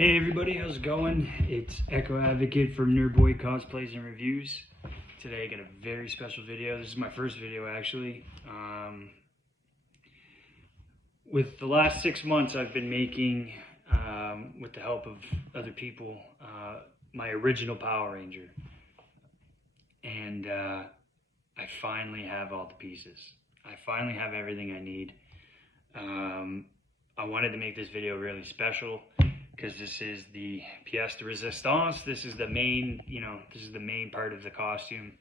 Hey everybody, how's it going? It's Echo Advocate from Nerdboy Cosplays and Reviews. Today I got a very special video. This is my first video actually. With the last 6 months I've been making, with the help of other people, my original Power Ranger. And I finally have all the pieces. I finally have everything I need. I wanted to make this video really special because this is the pièce de résistance. This is the main, this is the main part of the costume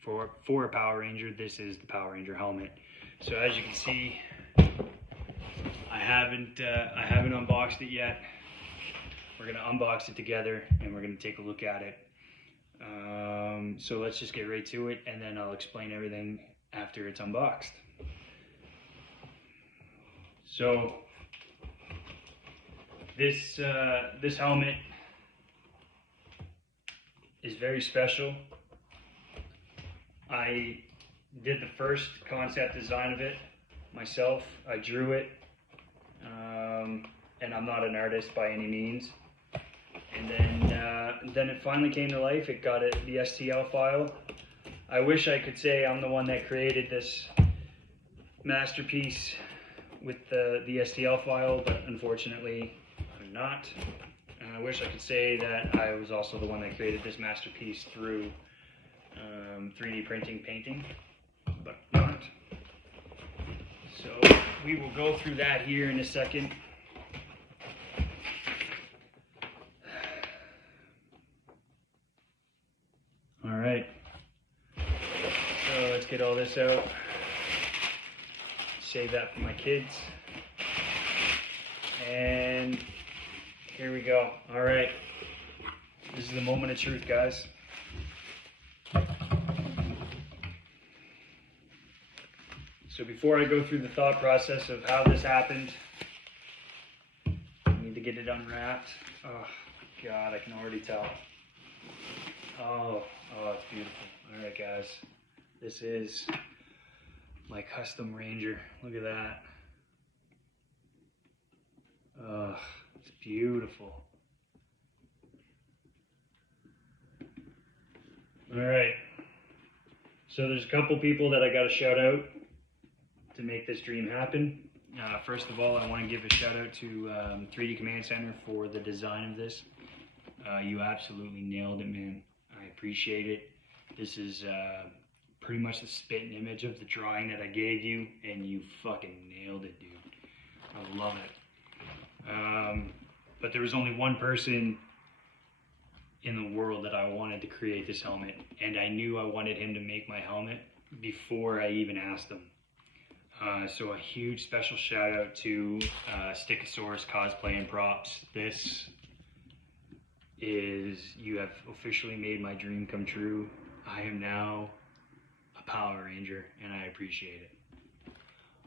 for a Power Ranger. This is the Power Ranger helmet. So as you can see, I haven't unboxed it yet. We're gonna unbox it together and we're gonna take a look at it. So let's just get right to it, and then I'll explain everything after it's unboxed. So this helmet is very special. I did the first concept design of it myself. I drew it, and I'm not an artist by any means. And then it finally came to life. It got the STL file. I wish I could say I'm the one that created this masterpiece with the STL file, but unfortunately I'm not. And I wish I could say that I was also the one that created this masterpiece through 3D printing painting, but not. So we will go through that here in a second. All right, so let's get all this out. Save that for my kids. And here we go. All right, this is the moment of truth, guys. So before I go through the thought process of how this happened, I need to get it unwrapped. Oh God, I can already tell. Oh, it's beautiful. All right, guys, this is my custom Ranger. Look at that. Oh, it's beautiful. All right. So there's a couple people that I got to shout out to make this dream happen. First of all, I want to give a shout out to 3D Command Center for the design of this. You absolutely nailed it, man. I appreciate it. This is pretty much the spitting image of the drawing that I gave you, and you fucking nailed it, dude. I love it. But there was only one person in the world that I wanted to create this helmet, and I knew I wanted him to make my helmet before I even asked him. So a huge special shout out to Stickosaurus Cosplay and Props. You have officially made my dream come true. I am now a Power Ranger, and I appreciate it.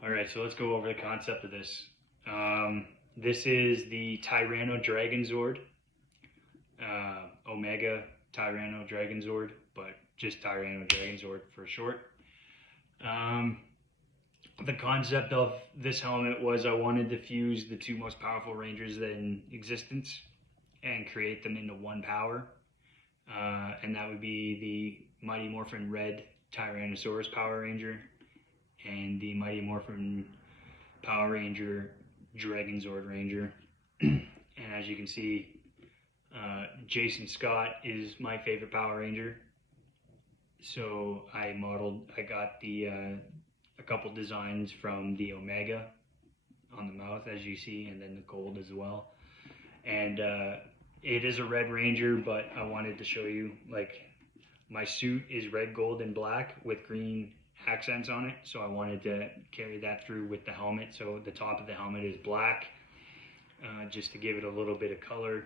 All right, so let's go over the concept of this. This is the Tyranno Dragon Zord, Omega Tyranno Dragon Zord, but just Tyranno Dragon Zord for short. The concept of this helmet was I wanted to fuse the two most powerful Rangers in existence and create them into one power, and that would be the Mighty Morphin Red Tyrannosaurus Power Ranger and the Mighty Morphin Power Ranger Dragon Zord Ranger. And as you can see, Jason Scott is my favorite Power Ranger, so I got a couple designs from the Omega on the mouth, as you see, and then the gold as well. And it is a Red Ranger, but I wanted to show you, like, my suit is red, gold, and black with green accents on it, so I wanted to carry that through with the helmet. So the top of the helmet is black, just to give it a little bit of color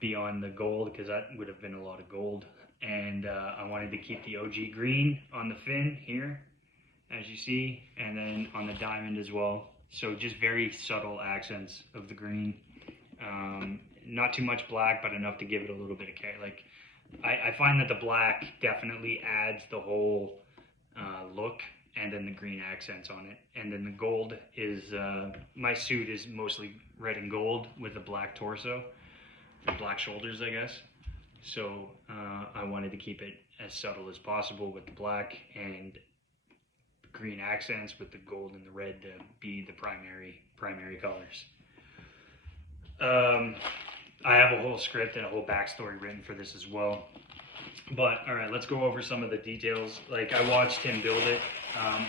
beyond the gold, because that would have been a lot of gold. And I wanted to keep the OG green on the fin here, as you see, and then on the diamond as well. So just very subtle accents of the green. Not too much black, but enough to give it a little bit of care. Like, I find that the black definitely adds the whole look, and then the green accents on it. And then the gold is, my suit is mostly red and gold with a black torso. black shoulders, I guess. So I wanted to keep it as subtle as possible with the black and green accents, with the gold and the red to be the primary colors. I have a whole script and a whole backstory written for this as well. But all right, let's go over some of the details. Like, I watched him build it.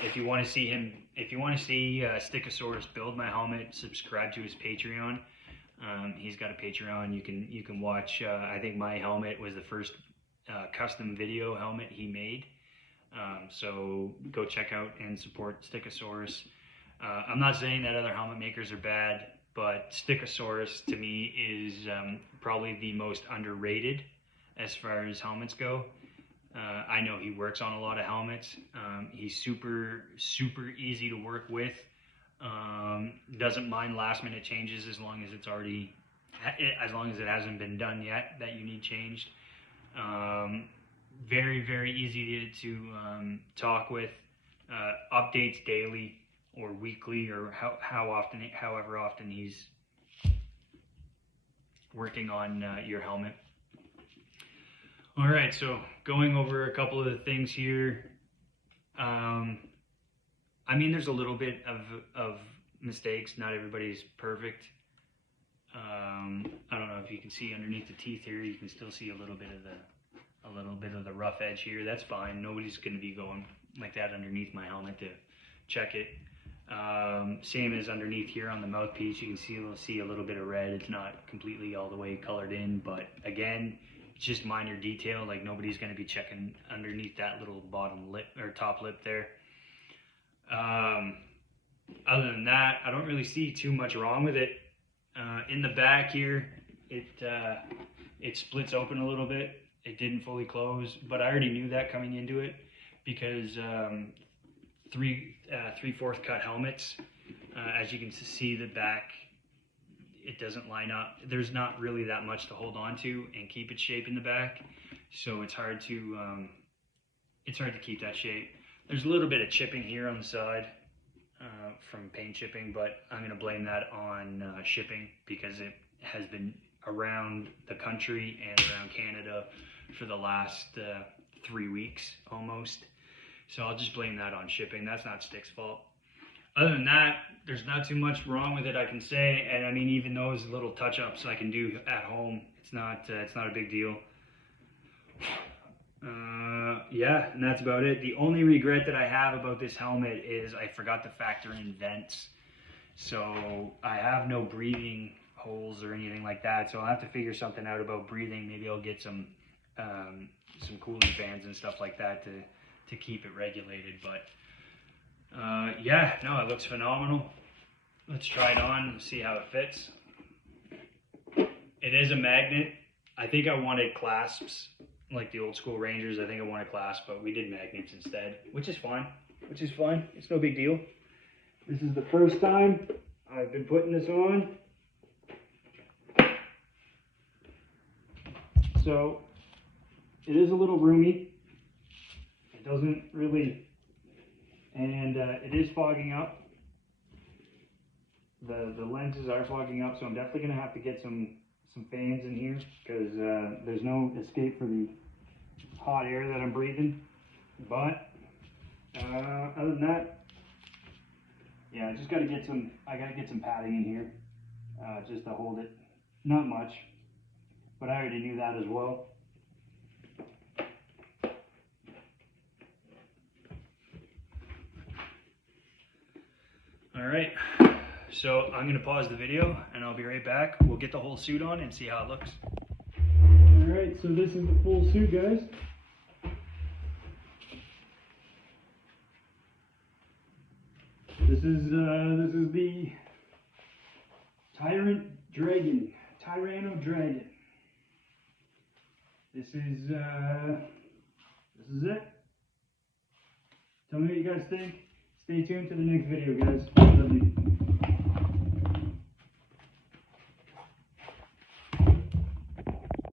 If you want to see Stickosaurus build my helmet, subscribe to his Patreon. He's got a Patreon. You can watch. I think my helmet was the first custom video helmet he made. So go check out and support Stickosaurus. I'm not saying that other helmet makers are bad, but Stickosaurus to me is probably the most underrated as far as helmets go. I know he works on a lot of helmets. He's super easy to work with. Doesn't mind last minute changes as long as it hasn't been done yet that you need changed. Very easy to talk with. Updates daily or weekly, or however often he's working on your helmet. All right, so going over a couple of the things here. I mean, there's a little bit of mistakes. Not everybody's perfect. I don't know if you can see underneath the teeth here. You can still see a little bit of the rough edge here. That's fine. Nobody's going to be going like that underneath my helmet to check it. Same as underneath here on the mouthpiece. You can see a little bit of red. It's not completely all the way colored in, but again, it's just minor detail. Like, nobody's going to be checking underneath that little bottom lip or top lip there. Other than that, I don't really see too much wrong with it. In the back here, it splits open a little bit. It didn't fully close, but I already knew that coming into it because 3/4 cut helmets, as you can see, the back, it doesn't line up. There's not really that much to hold on to and keep its shape in the back, so it's hard to keep that shape. There's a little bit of chipping here on the side from paint chipping, but I'm going to blame that on shipping because it has been around the country and around Canada for the last 3 weeks almost. So I'll just blame that on shipping. That's not Stick's fault. Other than that, there's not too much wrong with it, I can say. And I mean, even those little touch-ups I can do at home, it's not a big deal. Yeah, and that's about it. The only regret that I have about this helmet is I forgot to factor in vents. So I have no breathing holes or anything like that. So I'll have to figure something out about breathing. Maybe I'll get some cooling fans and stuff like that to keep it regulated. But yeah, no, it looks phenomenal. Let's try it on and see how it fits. It is a magnet. I think I wanted clasps like the old school Rangers. I think I wanted clasps, but we did magnets instead, which is fine. It's no big deal. This is the first time I've been putting this on. So it is a little roomy. It doesn't really, and it is fogging up. The lenses are fogging up, so I'm definitely going to have to get some fans in here because there's no escape for the hot air that I'm breathing. But other than that, yeah, I gotta get some padding in here just to hold it. Not much, but I already knew that as well. All right, so I'm gonna pause the video and I'll be right back. We'll get the whole suit on and see how it looks. All right, so this is the full suit, guys. This is the Tyranno Dragon. This is it. Tell me what you guys think. Stay tuned to the next video, guys. Love you.